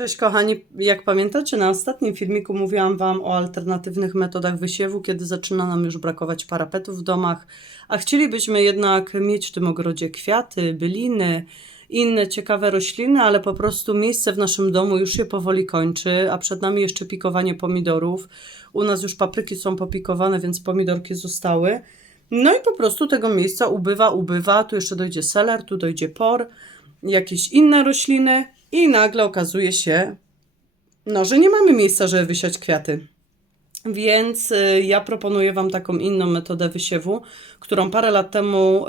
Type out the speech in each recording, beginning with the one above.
Cześć kochani, jak pamiętacie na ostatnim filmiku mówiłam Wam o alternatywnych metodach wysiewu, kiedy zaczyna nam już brakować parapetów w domach, a chcielibyśmy jednak mieć w tym ogrodzie kwiaty, byliny, inne ciekawe rośliny, ale po prostu miejsce w naszym domu już się powoli kończy, a przed nami jeszcze pikowanie pomidorów. U nas już papryki są popikowane, więc pomidorki zostały. No i po prostu tego miejsca ubywa, ubywa. Tu jeszcze dojdzie seler, tu dojdzie por, jakieś inne rośliny i nagle okazuje się, no, że nie mamy miejsca, żeby wysiać kwiaty. Więc y, ja proponuję Wam taką inną metodę wysiewu, którą parę lat temu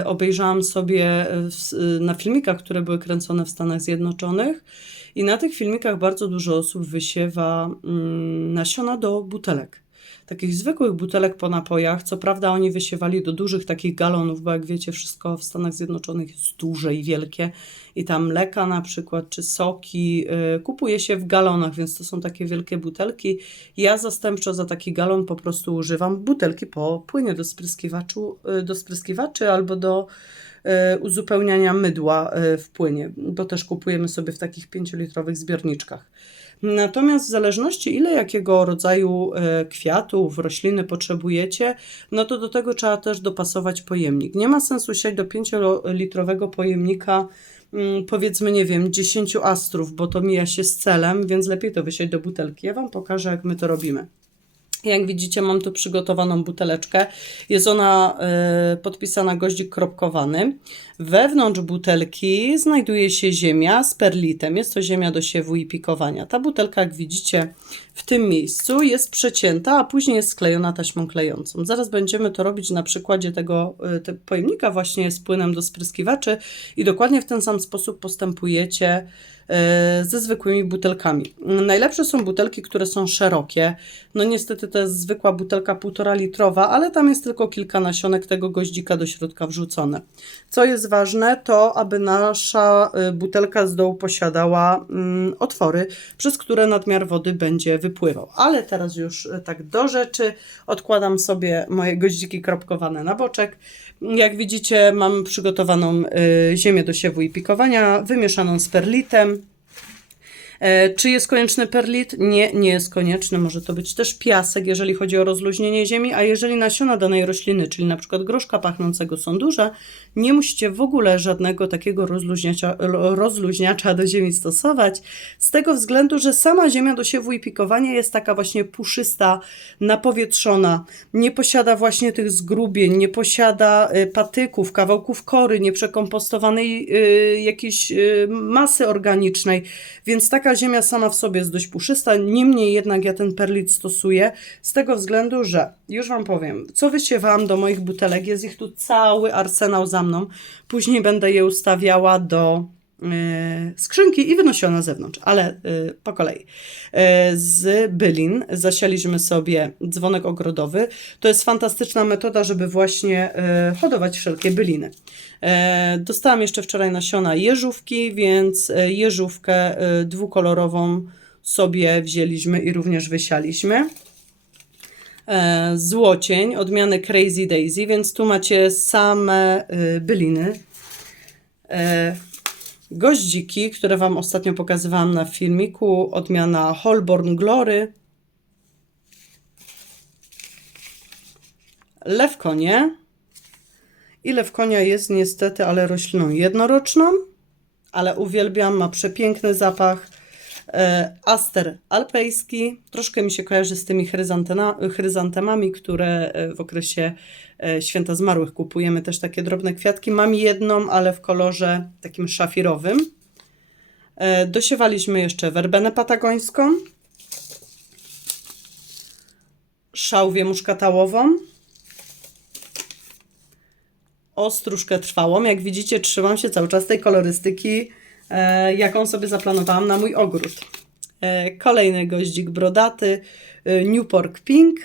y, obejrzałam sobie y, na filmikach, które były kręcone w Stanach Zjednoczonych. I na tych filmikach bardzo dużo osób wysiewa mm, nasiona do butelek. Takich zwykłych butelek po napojach. Co prawda oni wysiewali do dużych takich galonów, bo jak wiecie, wszystko w Stanach Zjednoczonych jest duże i wielkie. I tam mleka na przykład, czy soki y, kupuje się w galonach, więc to są takie wielkie butelki. Ja zastępczo za taki galon po prostu używam butelki po płynie do, spryskiwaczu, y, do spryskiwaczy albo do y, uzupełniania mydła w płynie. To też kupujemy sobie w takich 5-litrowych zbiorniczkach. Natomiast w zależności ile jakiego rodzaju e, kwiatów, rośliny potrzebujecie, no to do tego trzeba też dopasować pojemnik. Nie ma sensu siać do 5-litrowego pojemnika mm, powiedzmy, nie wiem, 10 astrów, bo to mija się z celem, więc lepiej to wysiać do butelki. Ja Wam pokażę, jak my to robimy. Jak widzicie, mam tu przygotowaną buteleczkę. Jest ona y, podpisana goździk kropkowany. Wewnątrz butelki znajduje się ziemia z perlitem. Jest to ziemia do siewu i pikowania. Ta butelka, jak widzicie, w tym miejscu jest przecięta, a później jest sklejona taśmą klejącą. Zaraz będziemy to robić na przykładzie tego te pojemnika właśnie z płynem do spryskiwaczy i dokładnie w ten sam sposób postępujecie ze zwykłymi butelkami. Najlepsze są butelki, które są szerokie. No niestety to jest zwykła butelka półtora litrowa, ale tam jest tylko kilka nasionek tego goździka do środka wrzucone. Co jest ważne, to aby nasza y, butelka z dołu posiadała mm, otwory, przez które nadmiar wody będzie wypływał. Ale teraz już y, tak do rzeczy. Odkładam sobie moje goździki kropkowane na boczek. Jak widzicie, mam przygotowaną y, ziemię do siewu i pikowania, wymieszaną z perlitem. E, Czy jest konieczny perlit? Nie, nie jest konieczny. Może to być też piasek, jeżeli chodzi o rozluźnienie ziemi, a jeżeli nasiona danej rośliny, czyli na przykład groszka pachnącego są duże, nie musicie w ogóle żadnego takiego rozluźniacza, rozluźniacza do ziemi stosować, z tego względu, że sama ziemia do siewu i pikowania jest taka właśnie puszysta, napowietrzona, nie posiada właśnie tych zgrubień, nie posiada y, patyków, kawałków kory, nieprzekompostowanej y, jakiejś masy organicznej, więc taka ziemia sama w sobie jest dość puszysta, niemniej jednak ja ten perlit stosuję z tego względu, że już Wam powiem, co wysiewałam do moich butelek, jest ich tu cały arsenał za mną, później będę je ustawiała do skrzynki i wynosiła na zewnątrz, ale y, po kolei. Y, z bylin zasialiśmy sobie dzwonek ogrodowy. To jest fantastyczna metoda, żeby właśnie y, hodować wszelkie byliny. Dostałam jeszcze wczoraj nasiona jeżówki, więc jeżówkę dwukolorową sobie wzięliśmy i również wysialiśmy. Złocień odmiany Crazy Daisy, więc tu macie same byliny. Goździki, które Wam ostatnio pokazywałam na filmiku, odmiana Holborn Glory. Lewkonie. I lewkonia jest niestety, ale rośliną jednoroczną, ale uwielbiam, ma przepiękny zapach. E, Aster alpejski, troszkę mi się kojarzy z tymi chryzantemami, które e, w okresie e, święta zmarłych kupujemy też takie drobne kwiatki. Mam jedną, ale w kolorze takim szafirowym. Dosiewaliśmy jeszcze werbenę patagońską, szałwię muszkatałową, ostróżkę trwałą. Jak widzicie, trzymam się cały czas tej kolorystyki, jaką sobie zaplanowałam na mój ogród. E, kolejny goździk brodaty, e, Newport Pink.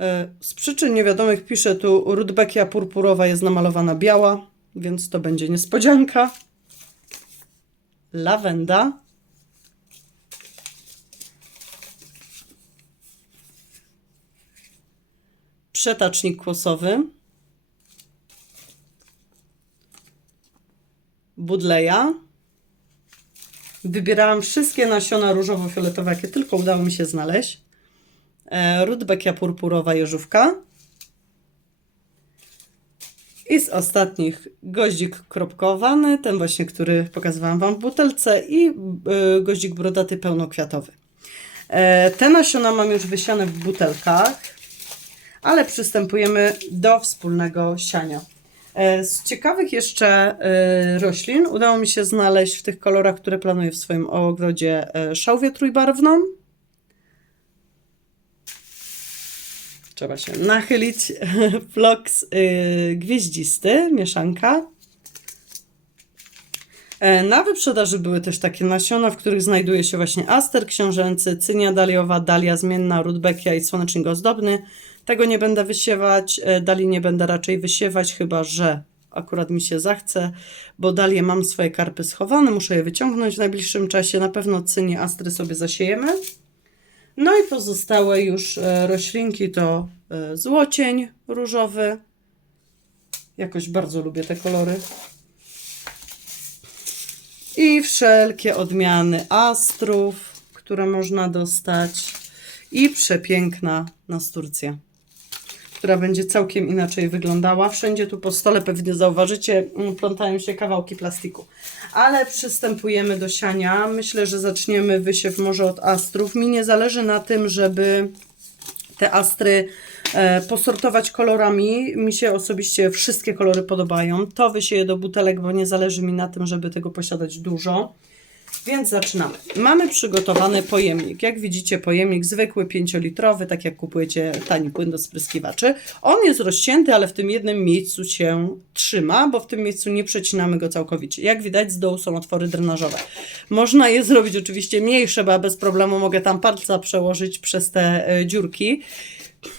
E, z przyczyn niewiadomych piszę tu Rudbeckia purpurowa jest namalowana biała, więc to będzie niespodzianka. Lawenda. przetacznik kłosowy, budleja. Wybierałam wszystkie nasiona różowo-fioletowe, jakie tylko udało mi się znaleźć. E, Rudbeckia purpurowa jeżówka. I z ostatnich goździk kropkowany, ten właśnie, który pokazywałam Wam w butelce i y, goździk brodaty pełnokwiatowy. E, te nasiona mam już wysiane w butelkach, ale przystępujemy do wspólnego siania. E, z ciekawych jeszcze e, roślin udało mi się znaleźć w tych kolorach, które planuję w swoim ogrodzie e, szałwię trójbarwną. Trzeba się nachylić. Flox y, gwieździsty, mieszanka. Na wyprzedaży były też takie nasiona, w których znajduje się właśnie aster książęcy, cynia daliowa, dalia zmienna, rudbeckia i słonecznik ozdobny. Tego nie będę wysiewać, e, dali nie będę raczej wysiewać, chyba że akurat mi się zachce, bo dalie mam swoje karpy schowane, muszę je wyciągnąć w najbliższym czasie. Na pewno cynie astry sobie zasiejemy. No i pozostałe już e, roślinki to e, złocień różowy. Jakoś bardzo lubię te kolory. I wszelkie odmiany astrów, które można dostać. I przepiękna nasturcja, która będzie całkiem inaczej wyglądała. Wszędzie tu po stole pewnie zauważycie, mm, plątają się kawałki plastiku. Ale przystępujemy do siania. Myślę, że zaczniemy wysiew może od astrów. Mi nie zależy na tym, żeby te astry e, posortować kolorami. Mi się osobiście wszystkie kolory podobają. To wysieję do butelek, bo nie zależy mi na tym, żeby tego posiadać dużo. Więc zaczynamy. Mamy przygotowany pojemnik. Jak widzicie, pojemnik zwykły, 5-litrowy, tak jak kupujecie tani płyn do spryskiwaczy. On jest rozcięty, ale w tym jednym miejscu się trzyma, bo w tym miejscu nie przecinamy go całkowicie. Jak widać, z dołu są otwory drenażowe. Można je zrobić oczywiście mniejsze, bo ja bez problemu mogę tam palca przełożyć przez te e, dziurki.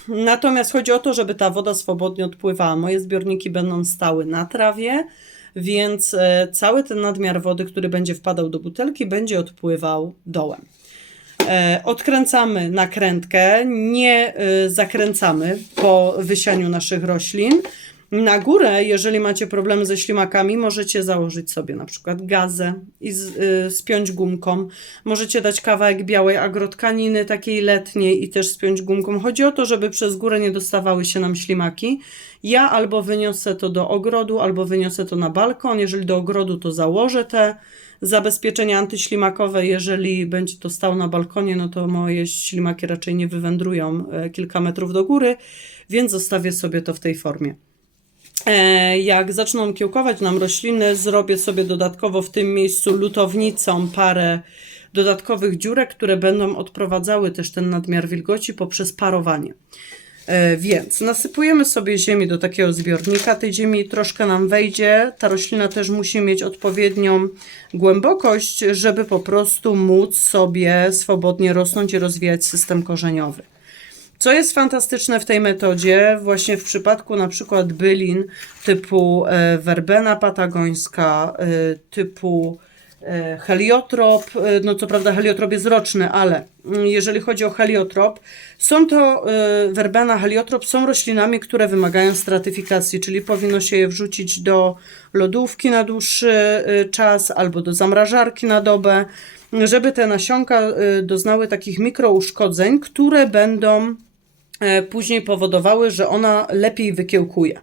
Natomiast chodzi o to, żeby ta woda swobodnie odpływała. Moje zbiorniki będą stały na trawie, więc e, cały ten nadmiar wody, który będzie wpadał do butelki, będzie odpływał dołem. E, Odkręcamy nakrętkę, nie e, zakręcamy po wysianiu naszych roślin. Na górę, jeżeli macie problemy ze ślimakami, możecie założyć sobie na przykład gazę i z, y, spiąć gumką. Możecie dać kawałek białej agrotkaniny, takiej letniej i też spiąć gumką. Chodzi o to, żeby przez górę nie dostawały się nam ślimaki. Ja albo wyniosę to do ogrodu, albo wyniosę to na balkon. Jeżeli do ogrodu, to założę te zabezpieczenia antyślimakowe. Jeżeli będzie to stał na balkonie, no to moje ślimaki raczej nie wywędrują e, kilka metrów do góry, więc zostawię sobie to w tej formie. E, Jak zaczną kiełkować nam rośliny, zrobię sobie dodatkowo w tym miejscu lutownicą parę dodatkowych dziurek, które będą odprowadzały też ten nadmiar wilgoci poprzez parowanie. E, Więc nasypujemy sobie ziemi do takiego zbiornika. Tej ziemi troszkę nam wejdzie. Ta roślina też musi mieć odpowiednią głębokość, żeby po prostu móc sobie swobodnie rosnąć i rozwijać system korzeniowy. Co jest fantastyczne w tej metodzie, właśnie w przypadku na przykład bylin typu e, werbena patagońska, e, typu e, heliotrop, no co prawda heliotrop jest roczny, ale mm, jeżeli chodzi o heliotrop, są to werbena, heliotrop są roślinami, które wymagają stratyfikacji, czyli powinno się je wrzucić do lodówki na dłuższy czas albo do zamrażarki na dobę, żeby te nasionka doznały takich mikrouszkodzeń, które będą później powodowały, że ona lepiej wykiełkuje.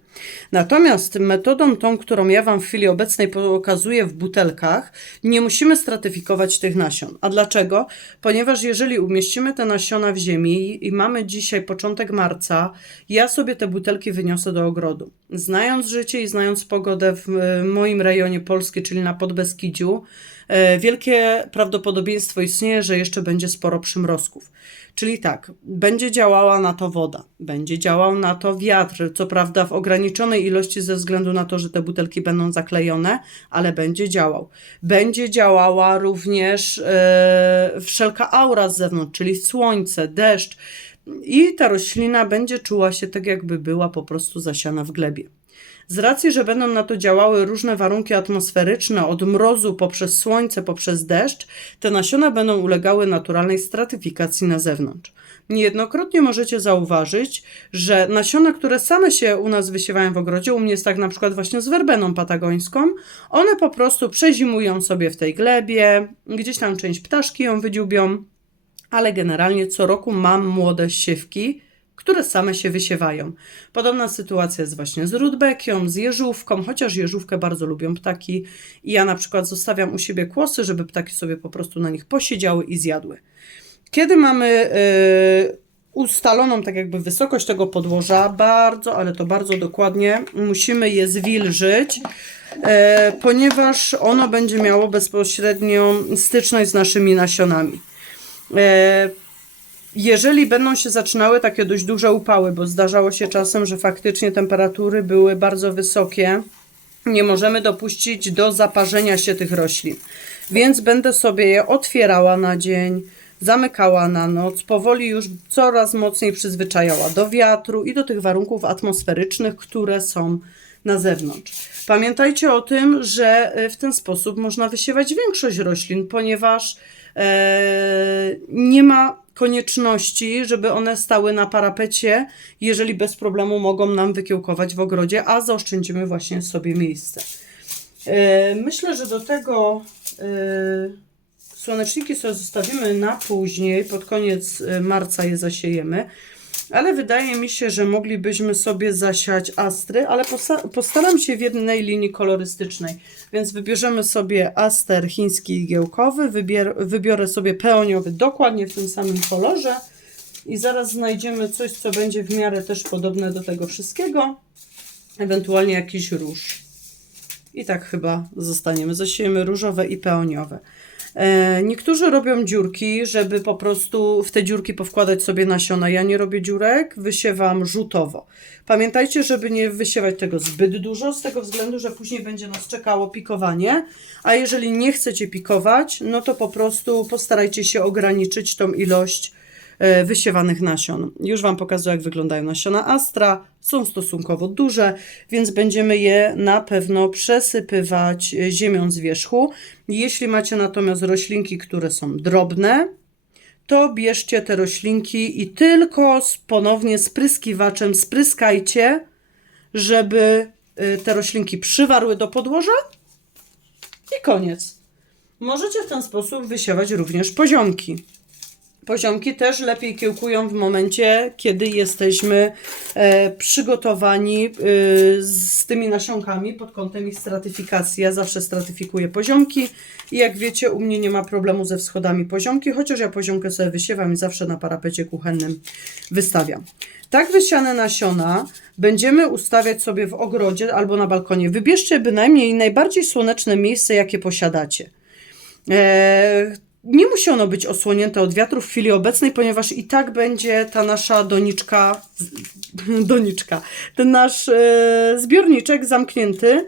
Natomiast metodą tą, którą ja Wam w chwili obecnej pokazuję w butelkach, nie musimy stratyfikować tych nasion. A dlaczego? Ponieważ jeżeli umieścimy te nasiona w ziemi i mamy dzisiaj początek marca, ja sobie te butelki wyniosę do ogrodu. Znając życie i znając pogodę w e, moim rejonie Polski, czyli na Podbeskidziu, e, wielkie prawdopodobieństwo istnieje, że jeszcze będzie sporo przymrozków. Czyli tak, będzie działała na to woda, będzie działał na to wiatr, co prawda w ograniczonej ilości ze względu na to, że te butelki będą zaklejone, ale będzie działał. Będzie działała również e, wszelka aura z zewnątrz, czyli słońce, deszcz i ta roślina będzie czuła się tak, jakby była po prostu zasiana w glebie. Z racji, że będą na to działały różne warunki atmosferyczne, od mrozu poprzez słońce, poprzez deszcz, te nasiona będą ulegały naturalnej stratyfikacji na zewnątrz. Niejednokrotnie możecie zauważyć, że nasiona, które same się u nas wysiewają w ogrodzie, u mnie jest tak na przykład właśnie z werbeną patagońską, one po prostu przezimują sobie w tej glebie, gdzieś tam część ptaszki ją wydziubią, ale generalnie co roku mam młode siewki, które same się wysiewają. Podobna sytuacja jest właśnie z rudbekią, z jeżówką, chociaż jeżówkę bardzo lubią ptaki i ja na przykład zostawiam u siebie kłosy, żeby ptaki sobie po prostu na nich posiedziały i zjadły. Kiedy mamy y, ustaloną tak jakby wysokość tego podłoża, bardzo, ale to bardzo dokładnie, musimy je zwilżyć, e, ponieważ ono będzie miało bezpośrednią styczność z naszymi nasionami. E, jeżeli będą się zaczynały takie dość duże upały, bo zdarzało się czasem, że faktycznie temperatury były bardzo wysokie, nie możemy dopuścić do zaparzenia się tych roślin. Więc będę sobie je otwierała na dzień, zamykała na noc, powoli już coraz mocniej przyzwyczajała do wiatru i do tych warunków atmosferycznych, które są na zewnątrz. Pamiętajcie o tym, że e, w ten sposób można wysiewać większość roślin, ponieważ nie ma konieczności, żeby one stały na parapecie, jeżeli bez problemu mogą nam wykiełkować w ogrodzie, a zaoszczędzimy właśnie sobie miejsce. E, myślę, że do tego e, słoneczniki sobie zostawimy na później, pod koniec e, marca je zasiejemy. Ale wydaje mi się, że moglibyśmy sobie zasiać astry, ale posta- postaram się w jednej linii kolorystycznej. Więc wybierzemy sobie aster chiński igiełkowy, wybier- wybiorę sobie peoniowy dokładnie w tym samym kolorze i zaraz znajdziemy coś, co będzie w miarę też podobne do tego wszystkiego. Ewentualnie jakiś róż. I tak chyba zostaniemy. Zasiejemy różowe i peoniowe. E, Niektórzy robią dziurki, żeby po prostu w te dziurki powkładać sobie nasiona. Ja nie robię dziurek, wysiewam rzutowo. Pamiętajcie, żeby nie wysiewać tego zbyt dużo, z tego względu, że później będzie nas czekało pikowanie. A jeżeli nie chcecie pikować, no to po prostu postarajcie się ograniczyć tą ilość wysiewanych nasion. Już Wam pokazuję, jak wyglądają nasiona Astra. Są stosunkowo duże, więc będziemy je na pewno przesypywać e, ziemią z wierzchu. Jeśli macie natomiast roślinki, które są drobne, to bierzcie te roślinki i tylko ponownie spryskiwaczem spryskajcie, żeby y, te roślinki przywarły do podłoża i koniec. Możecie w ten sposób wysiewać również poziomki. Poziomki też lepiej kiełkują w momencie, kiedy jesteśmy e, przygotowani e, z tymi nasionkami pod kątem ich stratyfikacji. Ja zawsze stratyfikuję poziomki i jak wiecie, u mnie nie ma problemu ze wschodami poziomki, chociaż ja poziomkę sobie wysiewam i zawsze na parapecie kuchennym wystawiam. Tak wysiane nasiona będziemy ustawiać sobie w ogrodzie albo na balkonie. Wybierzcie bynajmniej najbardziej słoneczne miejsce, jakie posiadacie. Eee, nie musi ono być osłonięte od wiatru w chwili obecnej, ponieważ i tak będzie ta nasza doniczka, doniczka, ten nasz e, zbiorniczek zamknięty,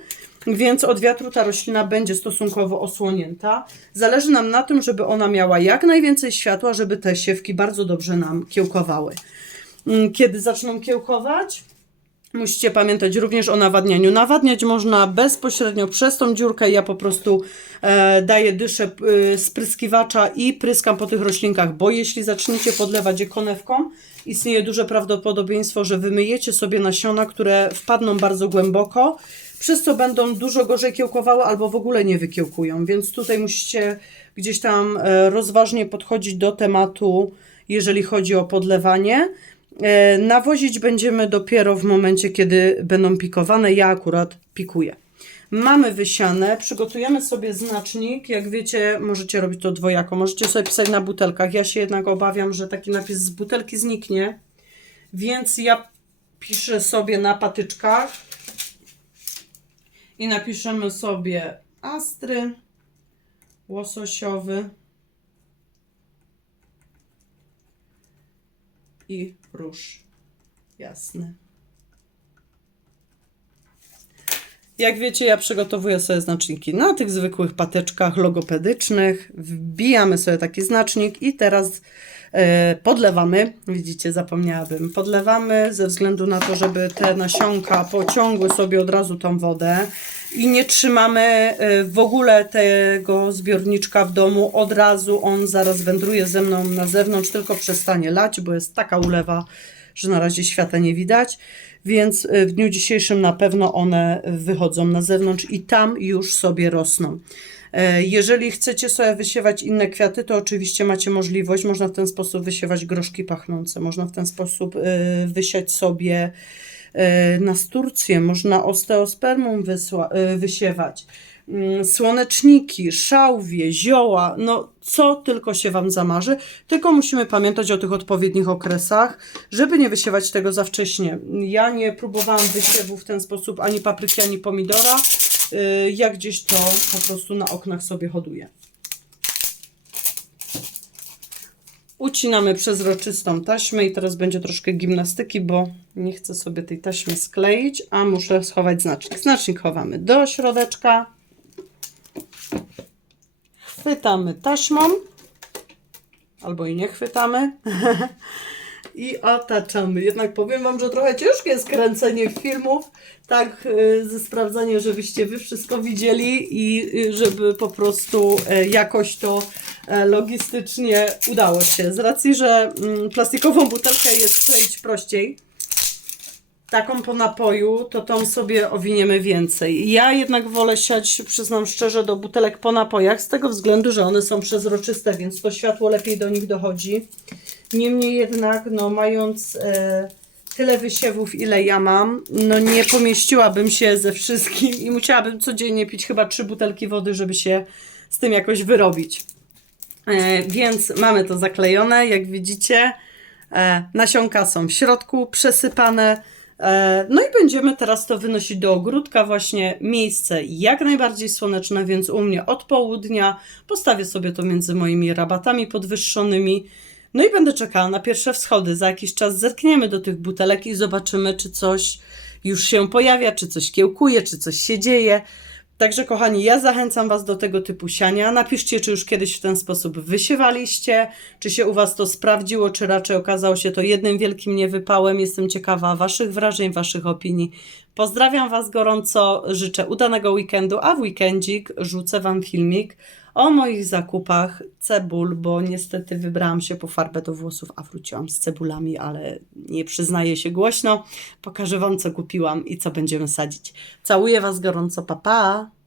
więc od wiatru ta roślina będzie stosunkowo osłonięta. Zależy nam na tym, żeby ona miała jak najwięcej światła, żeby te siewki bardzo dobrze nam kiełkowały. Mm, Kiedy zaczną kiełkować, Musicie pamiętać również o nawadnianiu. Nawadniać można bezpośrednio przez tą dziurkę. Ja po prostu e, daję dyszę e, spryskiwacza i pryskam po tych roślinkach, bo jeśli zaczniecie podlewać je konewką, istnieje duże prawdopodobieństwo, że wymyjecie sobie nasiona, które wpadną bardzo głęboko, przez co będą dużo gorzej kiełkowały albo w ogóle nie wykiełkują. Więc tutaj musicie gdzieś tam e, rozważnie podchodzić do tematu, jeżeli chodzi o podlewanie. E, Nawozić będziemy dopiero w momencie, kiedy będą pikowane. Ja akurat pikuję. Mamy wysiane, przygotujemy sobie znacznik. Jak wiecie, możecie robić to dwojako. Możecie sobie pisać na butelkach. Ja się jednak obawiam, że taki napis z butelki zniknie, więc ja piszę sobie na patyczkach i napiszemy sobie astry łososiowy i róż jasny. Jak wiecie, ja przygotowuję sobie znaczniki na tych zwykłych pateczkach logopedycznych. Wbijamy sobie taki znacznik i teraz e, podlewamy. Widzicie, zapomniałabym. Podlewamy ze względu na to, żeby te nasionka pociągły sobie od razu tą wodę i nie trzymamy e, w ogóle tego zbiorniczka w domu. Od razu on zaraz wędruje ze mną na zewnątrz, tylko przestanie lać, bo jest taka ulewa, że na razie świata nie widać. Więc y, w dniu dzisiejszym na pewno one wychodzą na zewnątrz i tam już sobie rosną. E, Jeżeli chcecie sobie wysiewać inne kwiaty, to oczywiście macie możliwość. Można w ten sposób wysiewać groszki pachnące, można w ten sposób y, wysiać sobie nasturcję, można osteospermum wysiewać, słoneczniki, szałwie, zioła, no co tylko się Wam zamarzy, tylko musimy pamiętać o tych odpowiednich okresach, żeby nie wysiewać tego za wcześnie. Ja nie próbowałam wysiewu w ten sposób ani papryki, ani pomidora, y, ja gdzieś to po prostu na oknach sobie hoduję. Ucinamy przezroczystą taśmę i teraz będzie troszkę gimnastyki, bo nie chcę sobie tej taśmy skleić, a muszę schować znacznik. Znacznik chowamy do środeczka. Chwytamy taśmą, albo i nie chwytamy. I otaczamy. Jednak powiem Wam, że trochę ciężkie jest kręcenie filmów, tak y, ze sprawdzaniem, żebyście Wy wszystko widzieli i y, żeby po prostu e, jakoś to logistycznie udało się. Z racji, że mm, plastikową butelkę jest skleić prościej, taką po napoju, to tą sobie owiniemy więcej. Ja jednak wolę siać, przyznam szczerze, do butelek po napojach, z tego względu, że one są przezroczyste, więc to światło lepiej do nich dochodzi. Niemniej jednak, no mając e, tyle wysiewów, ile ja mam, no nie pomieściłabym się ze wszystkim i musiałabym codziennie pić chyba trzy butelki wody, żeby się z tym jakoś wyrobić. E, więc mamy to zaklejone, jak widzicie. E, nasionka są w środku, przesypane. E, no i będziemy teraz to wynosić do ogródka, właśnie miejsce jak najbardziej słoneczne, więc u mnie od południa postawię sobie to między moimi rabatami podwyższonymi. No i będę czekała na pierwsze wschody. Za jakiś czas zerkniemy do tych butelek i zobaczymy, czy coś już się pojawia, czy coś kiełkuje, czy coś się dzieje. Także, kochani, ja zachęcam Was do tego typu siania. Napiszcie, czy już kiedyś w ten sposób wysiewaliście, czy się u Was to sprawdziło, czy raczej okazało się to jednym wielkim niewypałem. Jestem ciekawa Waszych wrażeń, Waszych opinii. Pozdrawiam Was gorąco, życzę udanego weekendu, a w weekendzik rzucę Wam filmik o moich zakupach cebul, bo niestety wybrałam się po farbę do włosów, a wróciłam z cebulami, ale nie przyznaję się głośno. Pokażę Wam, co kupiłam i co będziemy sadzić. Całuję Was gorąco, pa pa!